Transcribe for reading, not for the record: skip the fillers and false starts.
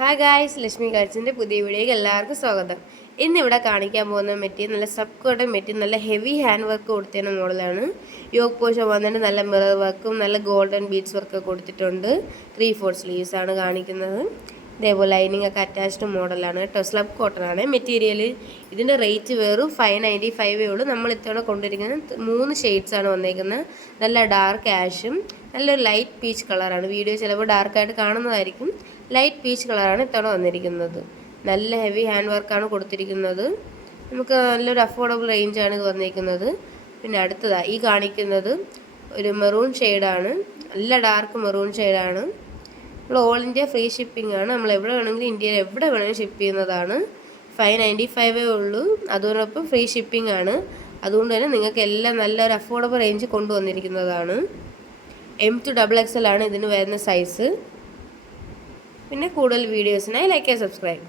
Hi guys, Lakshmi കാഴ്ചൻ്റെ പുതിയ വീഡിയോയ്ക്ക് എല്ലാവർക്കും സ്വാഗതം. ഇന്നിവിടെ കാണിക്കാൻ പോകുന്ന മെറ്റീരിയൽ നല്ല സബ് കോട്ടൺ മെറ്റീരിയൽ, നല്ല ഹെവി ഹാൻഡ് വർക്ക് കൊടുത്തതിന് മോഡലാണ്. യോക്ക് പോർഷൻ വന്നിട്ട് നല്ല മിറർ വർക്കും നല്ല ഗോൾഡൻ ബീഡ്സ് വർക്ക് കൊടുത്തിട്ടുണ്ട്. 3/4 സ്ലീവ്സ് ആണ് കാണിക്കുന്നത്. ഇതേപോലെ ലൈനിങ് ഒക്കെ അറ്റാച്ച്ഡ് മോഡലാണ് കേട്ടോ. സ്ലബ് കോട്ടൺ ആണ് മെറ്റീരിയൽ. ഇതിൻ്റെ റേറ്റ് വെറും 595 ഉള്ളൂ. നമ്മൾ ഇത്തവണ കൊണ്ടിരിക്കുന്നത് 3 ഷെയ്ഡ്സാണ് വന്നേക്കുന്നത്. നല്ല ഡാർക്ക് ആഷും നല്ലൊരു ലൈറ്റ് പീച്ച് കളറാണ്. വീഡിയോ ചിലപ്പോൾ ഡാർക്കായിട്ട് കാണുന്നതായിരിക്കും. ലൈറ്റ് പീച്ച് കളറാണ് ഇത്തവണ വന്നിരിക്കുന്നത്. നല്ല ഹെവി ഹാൻഡ് വർക്കാണ് കൊടുത്തിരിക്കുന്നത്. നമുക്ക് നല്ലൊരു അഫോർഡബിൾ റേഞ്ചാണ് ഇത് വന്നിരിക്കുന്നത്. പിന്നെ അടുത്തതാണ് ഈ കാണിക്കുന്നത് ഒരു മെറൂൺ ഷെയ്ഡാണ്. നല്ല ഡാർക്ക് മെറൂൺ ഷെയ്ഡാണ്. നമ്മൾ ഓൾ ഇന്ത്യ ഫ്രീ ഷിപ്പിംഗ് ആണ്. നമ്മൾ എവിടെ വേണമെങ്കിലും ഇന്ത്യയിൽ എവിടെ വേണമെങ്കിലും ഷിപ്പ് ചെയ്യുന്നതാണ്. 595 ഉള്ളൂ. അതോടൊപ്പം ഫ്രീ ഷിപ്പിംഗ് ആണ്. അതുകൊണ്ട് തന്നെ നിങ്ങൾക്ക് എല്ലാം നല്ലൊരു അഫോർഡബിൾ റേഞ്ച് കൊണ്ടുവന്നിരിക്കുന്നതാണ്. M to XXL ആണ് ഇതിന് വരുന്ന സൈസ്. പിന്നെ കൂടുതൽ വീഡിയോസിനായി ലൈക്ക് ആൻഡ് സബ്സ്ക്രൈബ്.